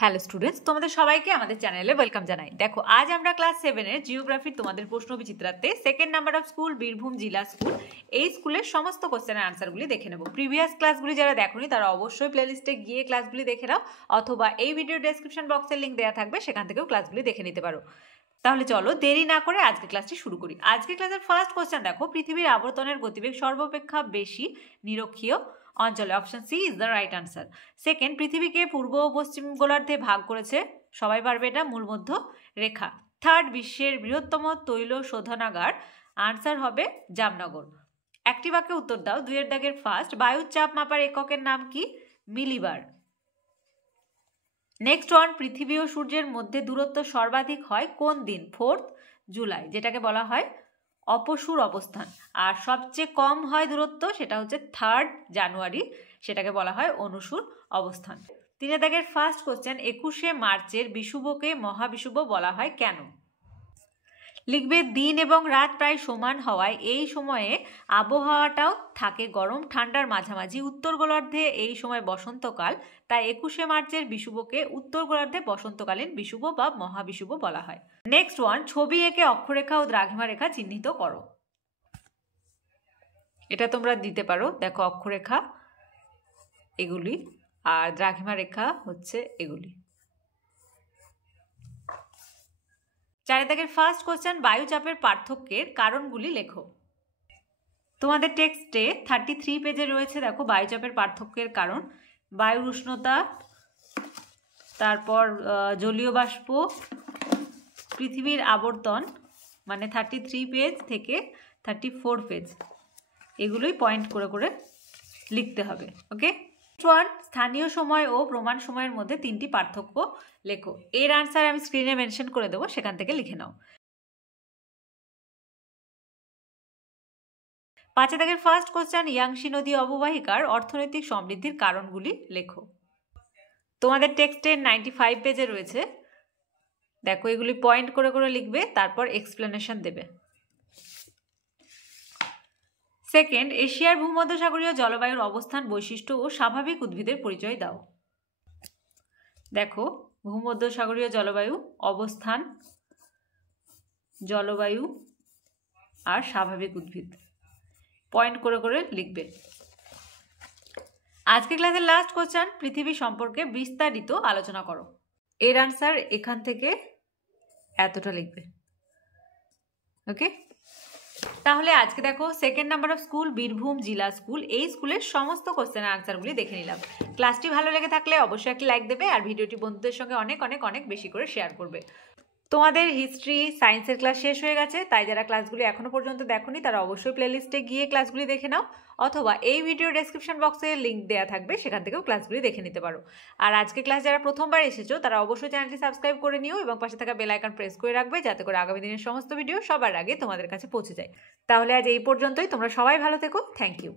Hello students, তোমাদের সবাইকে আমাদের চ্যানেলে ওয়েলকাম জানাই। দেখো, আজ আমরা ক্লাস 7 এর জিওগ্রাফির তোমাদের প্রশ্ন বিচিত্রাতে second number of school Birbhum জেলা স্কুল এই স্কুলের সমস্ত কোশ্চেনের আনসারগুলি দেখে নেব। প্রিভিয়াস ক্লাসগুলি যারা দেখোনি তারা অবশ্যই প্লেলিস্টে গিয়ে ক্লাসগুলি দেখে নাও, অথবা এই ভিডিও ডেসক্রিপশন বক্সের লিঙ্ক দেওয়া থাকবে, সেখান থেকেও ক্লাসগুলি দেখে নিতে পারো। তাহলে চলো দেরি না করে আজকে ক্লাসটি শুরু করি। আজকে ক্লাসের ফার্স্ট কোশ্চেন দেখো, পৃথিবীর আবর্তনের গতিবেগ সর্বাপেক্ষা বেশি নিরক্ষীয় অঞ্চলে। Option C is the right answer. Second, পৃথিবীকে পূর্ব ও পশ্চিম গোলার্ধে ভাগ করেছে, সবাই পারবে এটা, মূল মধ্য রেখা। থার্ড, বিশ্বের বৃহত্তম তৈল শোধনাগার, আনসার হবে জামনগর। একটি বাক্যে উত্তর দাও। দুইয়ের দাগের ফার্স্ট, বায়ুর চাপ মাপার এককের নাম কি? মিলিবার। নেক্সট ওয়ান, পৃথিবী ও সূর্যের মধ্যে দূরত্ব সর্বাধিক হয় কোন দিন? 4 জুলাই, যেটাকে বলা হয় অপসূর অবস্থান। আর সবচেয়ে কম হয় দূরত্ব, সেটা হচ্ছে 3 জানুয়ারি, সেটাকে বলা হয় অনুসূর অবস্থান। 3 দাগের ফার্স্ট কোশ্চেন, 21শে মার্চের বিষুবকে মহাবিষুব বলা হয় কেন? লিখবে দিন এবং রাত প্রায় সমান হওয়ায় এই সময়ে আবহাওয়াটাও থাকে গরম ঠান্ডার মাঝামাঝি। উত্তর গোলার্ধে এই সময় বসন্তকাল, তাই 21শে মার্চের বিষুবকে উত্তর গোলার্ধে বসন্তকালীন বিষুব বা মহাবিষুব বলা হয়। নেক্সট ওয়ান, ছবি এঁকে অক্ষরেখা ও দ্রাঘিমা রেখা চিহ্নিত করো। এটা তোমরা দিতে পারো। দেখো, অক্ষরেখা এগুলি আর দ্রাঘিমা রেখা হচ্ছে এগুলি। 4 দাগের ফার্স্ট কোশ্চেন, বায়ুচাপের পার্থক্যের কারণগুলি লেখো। তোমাদের টেক্সটে 33 পেজে রয়েছে। দেখো, বায়ুচাপের পার্থক্যের কারণ, বায়ুর উষ্ণতা, তারপর জলীয় বাষ্প, পৃথিবীর আবর্তন, মানে 33 পেজ থেকে 34 পেজ, এগুলোই পয়েন্ট করে করে লিখতে হবে। ওকে। ওয়ান, স্থানীয় সময় ও প্রমাণ সময়ের মধ্যে 3টি পার্থক্য লেখো। এর আনসার আমি স্ক্রিনে মেনশন করে দেবো, সেখান থেকে লিখে নাও। 5 দাগের ফার্স্ট কোশ্চেন, ইয়াংশি নদী অববাহিকার অর্থনৈতিক সমৃদ্ধির কারণগুলি লেখো। তোমাদের টেক্সটের 95 পেজে রয়েছে। দেখো, এগুলি পয়েন্ট করে করে লিখবে, তারপর এক্সপ্লেনেশন দেবে। সেকেন্ড, এশিয়ার ভূমধ্যসাগরীয় জলবায়ুর অবস্থান, বৈশিষ্ট্য ও স্বাভাবিক উদ্ভিদের পরিচয় দাও। দেখো, ভূমধ্যসাগরীয় জলবায়ু, অবস্থান, জলবায়ু আর স্বাভাবিক উদ্ভিদ, পয়েন্ট করে করে লিখবে। আজকে ক্লাসের লাস্ট কোশ্চেন, পৃথিবী সম্পর্কে বিস্তারিত আলোচনা করো। এর আনসার এখান থেকে এতটা লিখবে। ওকে। তাহলে আজকে দেখো, second number of school Birbhum জেলা স্কুল এই স্কুলের সমস্ত কোশ্চেনের আনসারগুলি দেখে নিলাম। ক্লাসটি ভালো লেগে থাকলে অবশ্যই একটি লাইক দেবে, আর ভিডিওটি বন্ধুদের সঙ্গে অনেক অনেক অনেক বেশি করে শেয়ার করবে। তোমাদের হিস্ট্রি সায়েন্সের ক্লাস শেষ হয়ে গেছে, তাই যারা ক্লাসগুলি এখনো পর্যন্ত দেখোনি তারা অবশ্যই প্লেলিস্টে গিয়ে ক্লাসগুলি দেখে নাও, অথবা এই ভিডিও ডেসক্রিপশন বক্সে লিঙ্ক দেওয়া থাকবে, সেখান থেকেও ক্লাসগুলি দেখে নিতে পারো। আর আজকে ক্লাস যারা প্রথমবার এসেছো তারা অবশ্যই চ্যানেলটি সাবস্ক্রাইব করে নিও এবং পাশে থাকা বেল আইকন প্রেস করে রাখবে, যাতে করে আগামী দিনের সমস্ত ভিডিও সবার আগে তোমাদের কাছে পৌঁছে যায়। তাহলে আজ এই পর্যন্তই। তোমরা সবাই ভালো থেকো। Thank you.